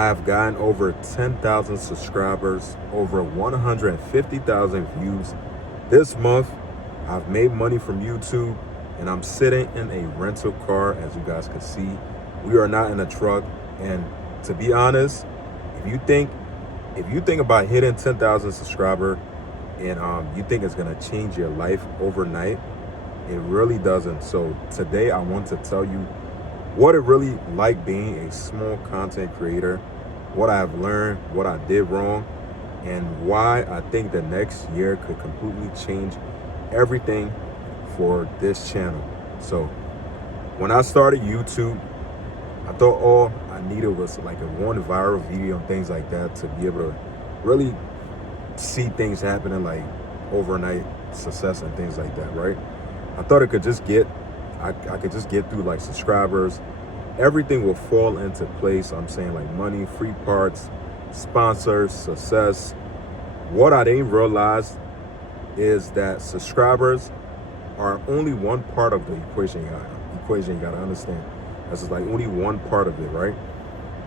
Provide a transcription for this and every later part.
I have gotten over 10,000 subscribers, over 150,000 views. This month, I've made money from YouTube, and I'm sitting in a rental car, as you guys can see. We are not in a truck, and to be honest, if you think about hitting 10,000 subscribers and you think it's gonna change your life overnight, it really doesn't. So today I want to tell you what it really like being a small content creator, what I have learned, what I did wrong, and why I think the next year could completely change everything for this channel. So when I started YouTube, I thought all I needed was like a one viral video and things like that to be able to really see things happening, like overnight success and things like that, right? I thought it could just get, I could just get through like subscribers. Everything will fall into place. I'm saying like money, free parts, sponsors, success. What I didn't realize is that subscribers are only one part of the equation. You gotta understand. That's just like only one part of it, right?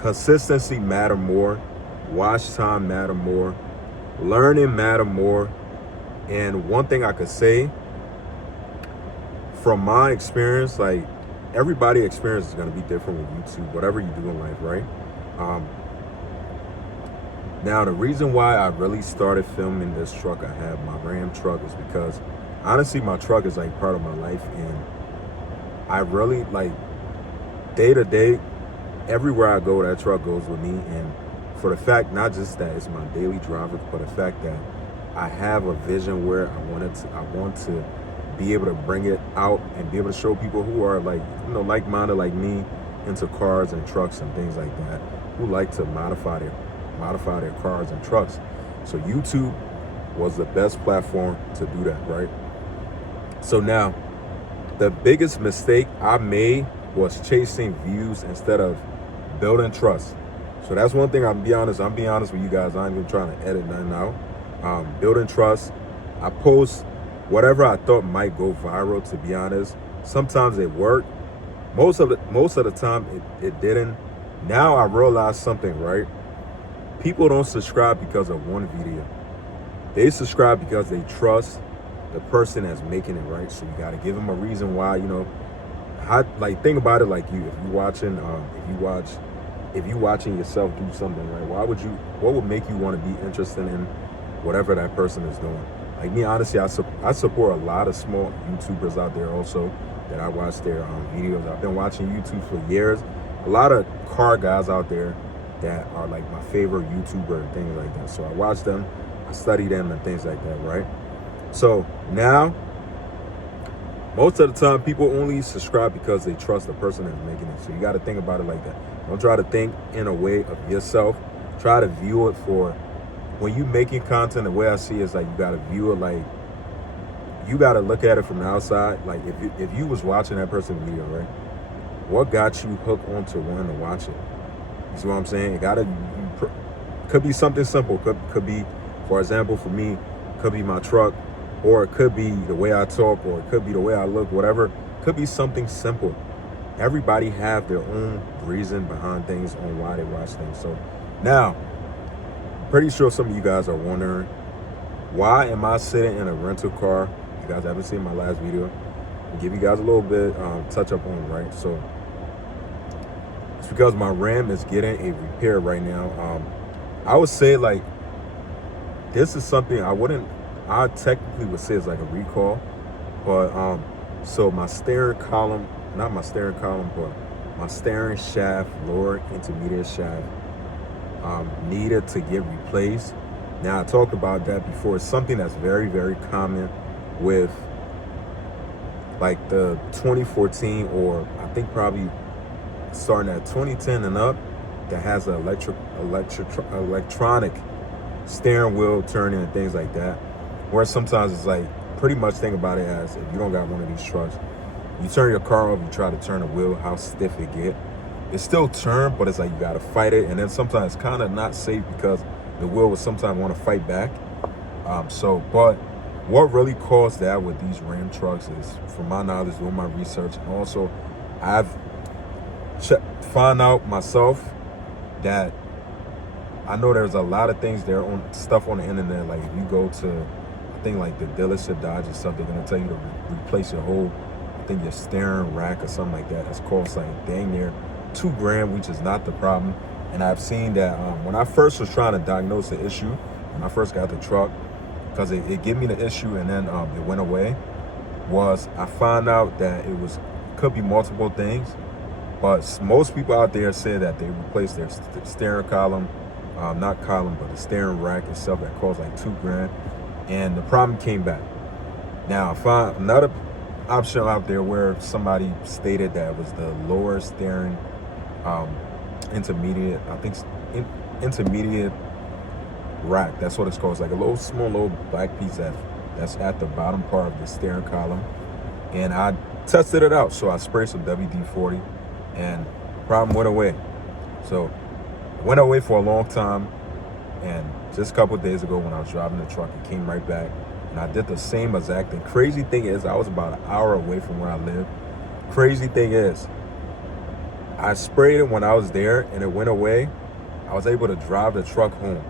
Consistency matter more. Watch time matter more. Learning matter more. And one thing I could say from my experience, like everybody's experience is going to be different with YouTube, whatever you do in life, right? Now, the reason why I really started filming this truck I have, my Ram truck, is because honestly, my truck is like part of my life, and I really like day to day, everywhere I go, that truck goes with me. And for the fact, not just that it's my daily driver, but the fact that I have a vision where I want to be able to bring it out and be able to show people who are like, you know, like-minded like me, into cars and trucks and things like that, who like to modify their cars and trucks. So YouTube was the best platform to do that, right? So now, the biggest mistake I made was chasing views instead of building trust. So that's one thing. I'm being honest with you guys. I ain't even trying to edit nothing out. Building trust. I post whatever I thought might go viral, to be honest. Sometimes it worked. Most of the time it didn't. Now I realize something, right? People don't subscribe because of one video. They subscribe because they trust the person that's making it, right? So you got to give them a reason why, you know. Like, think about it like if you watching yourself do something, right? What would make you want to be interested in whatever that person is doing? Like me, honestly, I support a lot of small YouTubers out there also that I watch their videos. I've been watching YouTube for years. A lot of car guys out there that are like my favorite YouTuber and things like that. So I watch them, I study them and things like that, right? So now, most of the time, people only subscribe because they trust the person that's making it. So you got to think about it like that. Don't try to think in a way of yourself. Try to view it for, when you making content, the way I see it is like you got to view it like, you got to look at it from the outside. Like if you was watching that person's video, right? What got you hooked onto wanting to watch it? You see what I'm saying? It could be something simple. Could be, for example, for me, could be my truck, or it could be the way I talk, or it could be the way I look, whatever. Could be something simple. Everybody have their own reason behind things on why they watch things. So now, pretty sure some of you guys are wondering, why am I sitting in a rental car? You guys haven't seen my last video. I'll give you guys a little bit touch up on it, right? So it's because my Ram is getting a repair right now. I would say like, this is something I technically would say it's like a recall, but so my steering column, not my steering column, but my steering shaft, lower intermediate shaft, needed to get replaced. Now I talked about that before. It's something that's very, very common with like the 2014, or I think probably starting at 2010 and up, that has an electronic steering wheel turning and things like that. Where sometimes it's like, pretty much think about it as, if you don't got one of these trucks, you turn your car up, you try to turn the wheel, how stiff it get. It's still turned, but it's like you gotta fight it, and then sometimes it's kind of not safe because the wheel will sometimes want to fight back. But what really caused that with these Ram trucks is, from my knowledge, doing my research, and also I've found out myself that I know there's a lot of things there on stuff on the internet. Like if you go to, I think like the dealership Dodge or something, they're gonna tell you to replace your whole, I think your steering rack or something like that. That's cost like dang near $2,000, which is not the problem. And I've seen that when I first was trying to diagnose the issue, when I first got the truck, because it gave me the issue and then it went away, was I found out that could be multiple things, but most people out there say that they replaced their steering column, not column, but the steering rack itself that cost like $2,000, and the problem came back. Now I found another option out there where somebody stated that it was the lower steering intermediate, I think intermediate rack. That's what it's called. It's like a small little black piece that's at the bottom part of the steering column. And I tested it out. So I sprayed some WD-40 and problem went away. So it went away for a long time. And just a couple of days ago when I was driving the truck, it came right back. And I did the same exact thing. Crazy thing is, I was about an hour away from where I live. Crazy thing is, I sprayed it when I was there and it went away. I was able to drive the truck home.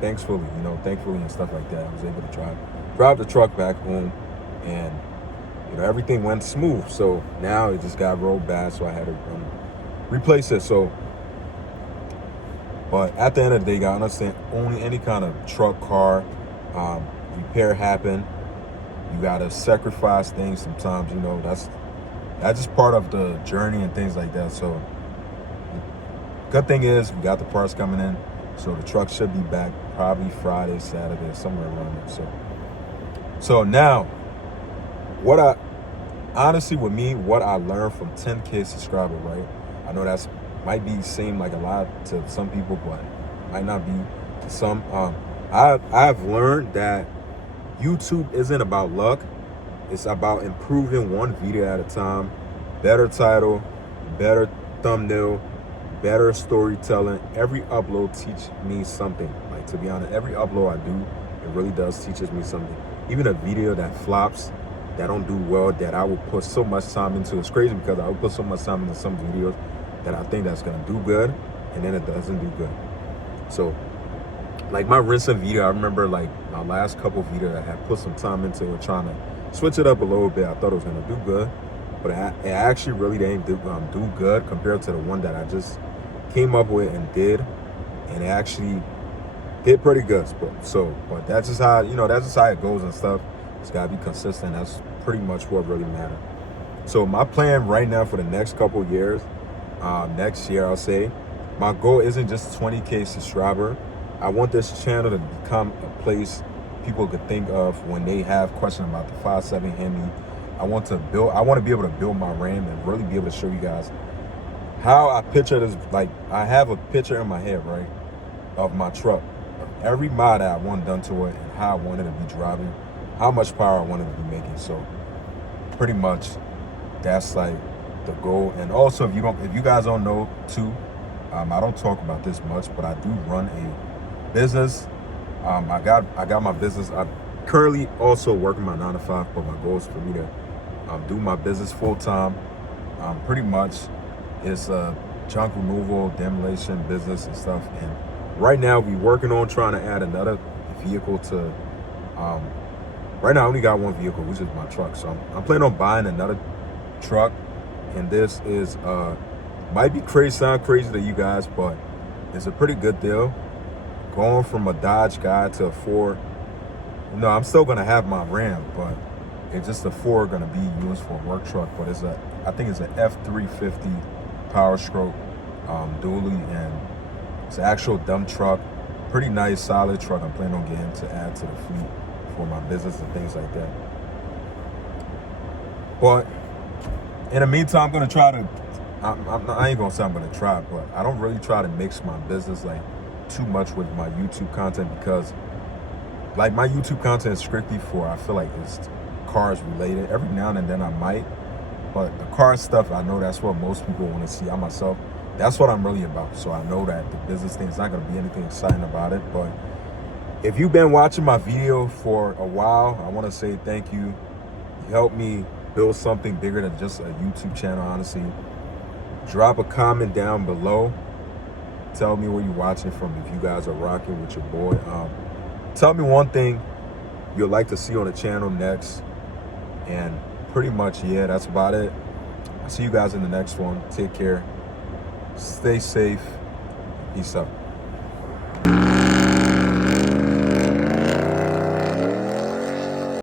Thankfully and stuff like that. I was able to drive the truck back home, and everything went smooth. So now it just got rolled bad, so I had to replace it. So, but at the end of the day, you gotta understand, only any kind of truck, car, repair happen. You gotta sacrifice things sometimes. That's just part of the journey and things like that. So, good thing is we got the parts coming in. So the truck should be back probably Friday, Saturday, somewhere around there. So now, honestly with me, what I learned from 10K subscriber, right? I know might seem like a lot to some people, but might not be to some. I've learned that YouTube isn't about luck. It's about improving one video at a time. Better title, better thumbnail, better storytelling. Every upload teaches me something. Like, to be honest, every upload I do, it really does teaches me something. Even a video that flops, that don't do well, that I will put so much time into. It's crazy because I will put so much time into some videos that I think that's gonna do good, and then it doesn't do good. So, like my rinsing video, I remember like my last couple videos I had put some time into it, trying to switch it up a little bit. I thought it was gonna do good, but it actually really didn't do good compared to the one that I just came up with and did, and it actually did pretty good. But that's just how it goes and stuff. It's gotta be consistent. That's pretty much what really matters. So my plan right now for the next couple of years, next year I'll say, my goal isn't just 20K subscriber. I want this channel to become a place people could think of when they have questions about the 5.7 HEMI. I want to be able to build my RAM and really be able to show you guys how I picture this. Like, I have a picture in my head, right, of my truck, of every mod that I want done to it, and how I wanted to be driving, how much power I wanted to be making. So pretty much that's like the goal. And also, if you guys don't know too, I don't talk about this much, but I do run a business. I got my business. I'm currently also working my 9 to 5, but my goal is for me to do my business full time. Pretty much, it's a junk removal, demolition business and stuff. And right now, we're working on trying to add another vehicle to. Right now, I only got one vehicle, which is my truck. So I'm planning on buying another truck, and this is might sound crazy to you guys, but it's a pretty good deal. Going from a Dodge guy to a Ford. I'm still gonna have my Ram, but it's just a Ford gonna be used for a work truck. But I think it's an F350 Power Stroke dually, and it's an actual dump truck. Pretty nice, solid truck. I'm planning on getting to add to the fleet for my business and things like that. But in the meantime, I'm gonna try to. I ain't gonna say I'm gonna try, but I don't really try to mix my business like too much with my YouTube content, because like my YouTube content is strictly for, I feel like it's cars related. Every now and then I might, but the car stuff, I know that's what most people want to see. I myself, that's what I'm really about. So I know that the business thing is not going to be anything exciting about it. But if you've been watching my video for a while, I want to say thank you. You helped me build something bigger than just a YouTube channel, honestly. Drop a comment down below. Tell me where you're watching from if you guys are rocking with your boy. Tell me one thing you'd like to see on the channel next. And pretty much, yeah, that's about it. I'll see you guys in the next one. Take care. Stay safe. Peace out.